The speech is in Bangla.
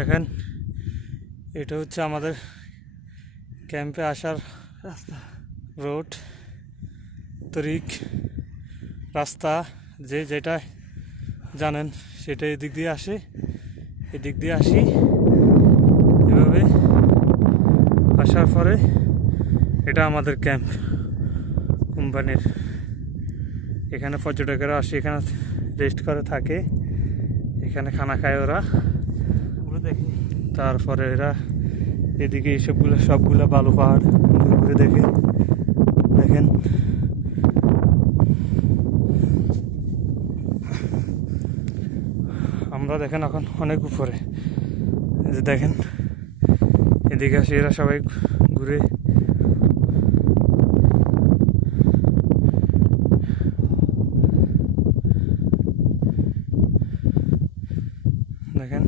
দেখেন এটা হচ্ছে আমাদের ক্যাম্পে আসার রাস্তা, রোড তরিক রাস্তা, যে যেটা জানেন সেটা এদিক দিয়ে আসে, এদিক দিয়ে আসি। এভাবে আসার পরে এটা আমাদের ক্যাম্প কোম্পানির। এখানে পর্যটকেরা আসে, এখানে রেস্ট করে থাকে, এখানে খানা খায় ওরা। তারপরে এরা এদিকে এইসবগুলো সবগুলো বালু পাহাড় ঘুরে ঘুরে দেখে। দেখেন আমরা দেখেন এখন অনেক উপরে, যে দেখেন এদিকে আসে এরা সবাই ঘুরে। দেখেন